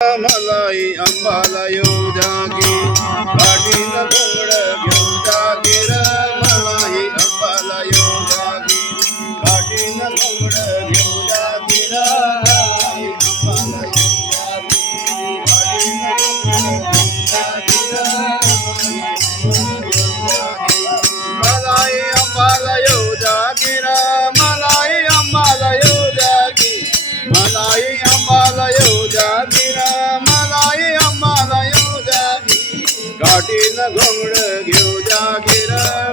मलाई अंबाला येऊ जागी गाडीन घोंगड घेऊ जागी र मलाई अंबाला येऊ जागी गाडीन घोंगड घेऊ जागी र मलाई अंबाला येऊ जागी गाडीन घोंगड घेऊ जागी मलाई अंबाला येऊ जागी र मलाई अंबाला येऊ जागी मलाई अंबाला येऊ जागी गाडीन घोंगड घेऊ जागी र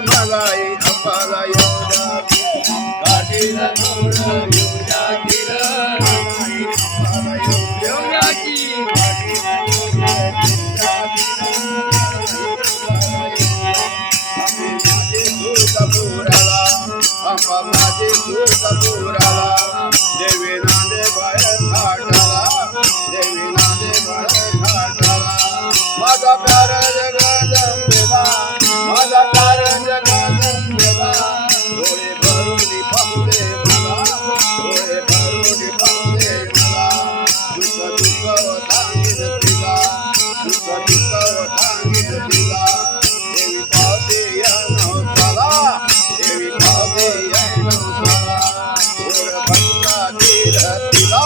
मलाई अंबाला येऊ जागी गाडीन घोंगड घेऊ जागी र मलाई अंबाला येऊ जागी अंबा माझे तुळजापुराला देवी नांदे बाहेर घाटाला देवी नांदे बाहेर घाटाला माझा प्यार जगदंबेला माझा प्यार जगदंबेला डोळे भरून पाहुदे मला डोळे भरून पाहुदे मला दुःख दुःख सांगित तिला दुःख दुःख सांगित तिला देवी पावते या नवसाला देवी पावते या नवसाला ओढ भक्ता धीर तिला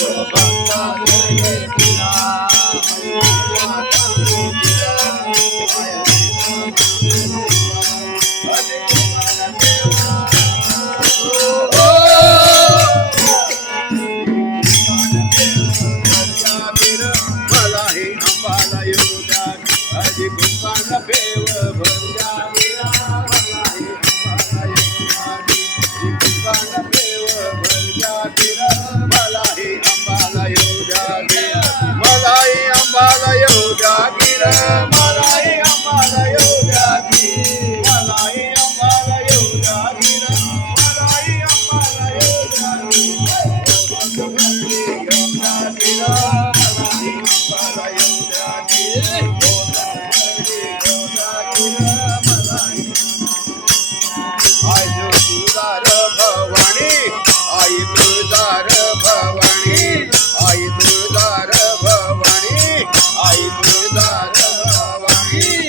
ओढ भक्ता धीर तिला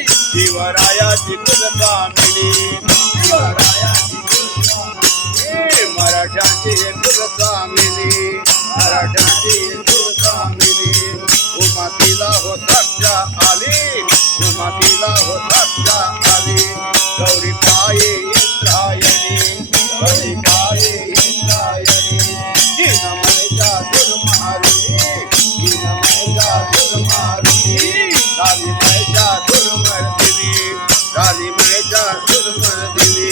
शिवरायाची कुलस्वामिनी शिवरायाची कुलस्वामिनी मराठ्यांची कुलस्वामिनी मराठ्यांची कुलस्वामिनी उमा तिला हो सच्चा आली उमा तिला हो सच्चा आली गौरी पाये इंद्रायणी गौरी पाये इंद्रायणी हीनमयचा दुर्मारुनी हीनमयचा दुर्मारुनी रालीमयचा दुर्मर्दिनी रालीमयचा दुर्मर्दिनी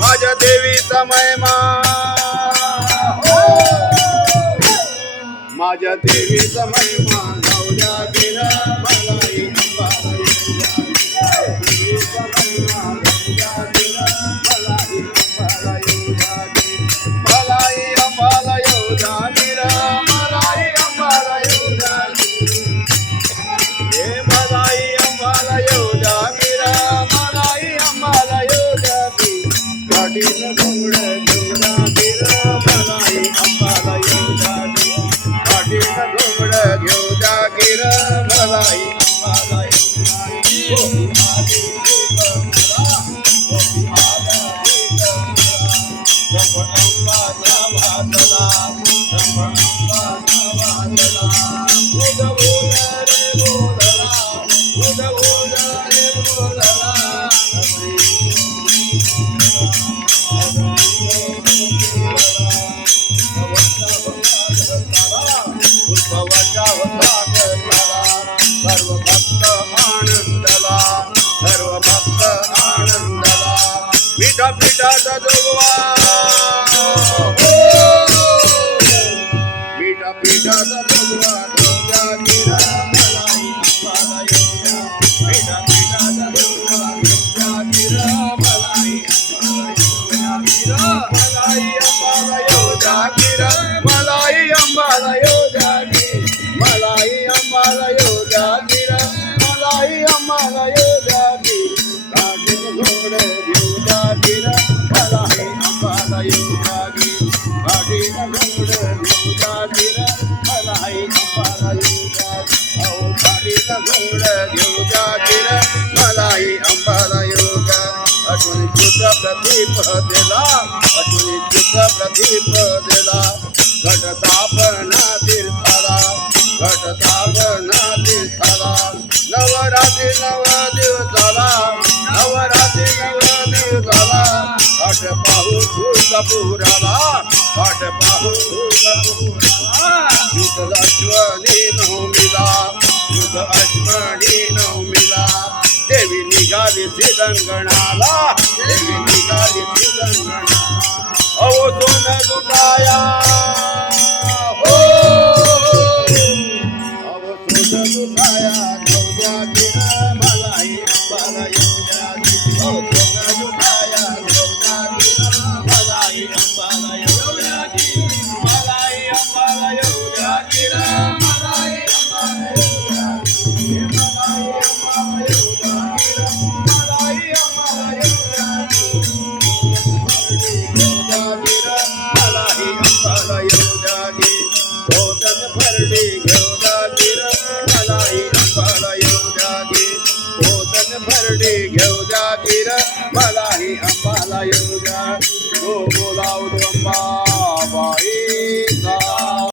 माझ्या देवीचा महिमा माझ्या देवीचा महिमा जाऊ जागी र मलाई अंबाला येऊ जागी देवीचा महिमा जाऊ जागी र मलाई अंबाला येऊ जागी मलाई अंबाला येऊ जागी र मलाई अंबाला येऊ जागी हे मलाई अंबाला येऊ जागी र मलाई अंबाला येऊ जागी गाडीन घोंगड घेऊ जागी र मलाई अंबाला येऊ जागी गाडीन घोंगड घेऊ जागी र मलाई अंबाला येऊ जागी सर्व भक्त आनंदला सर्व भक्त आनंदला पिठा पिठाचा जोगवा पिठा पिठाचा जोगवा जागी र मलाई अंबाला येऊ जागी पिठा पिठाचा जोगवा जागी र मलाई अंबाला येऊ जागी र मलाई अंबाला येऊ जागी मलाई अंबाला येऊ जागी र मलाई अंबाला येऊ जागी गाडीन घोंगड घेऊ जागी र मलाई अंबाला येऊ जागी गाडीन घोंगड घेऊ जागी र मलाई अंबाला येऊ गौड घेऊ द्या गिर मलाही अंबाला येऊ द्या आठवणी शुद्ध प्रदीप दिला आठवणी शुद्ध प्रदीप दिला घटतापना तीर्थाला घटतापना तीर्थाला नवरात्री नव दिवसाला नवरात्री नव दिवसाला पाठ पाहू तुळजापुराला पाठ पाहू तुळजापुराला युद्ध अश्वनी नवमीला युद्ध अश्वनी नवमीला देवी निघाली श्रीरंगणाला देवी निघाली श्रीरंगणाला अहो सोन लुटाया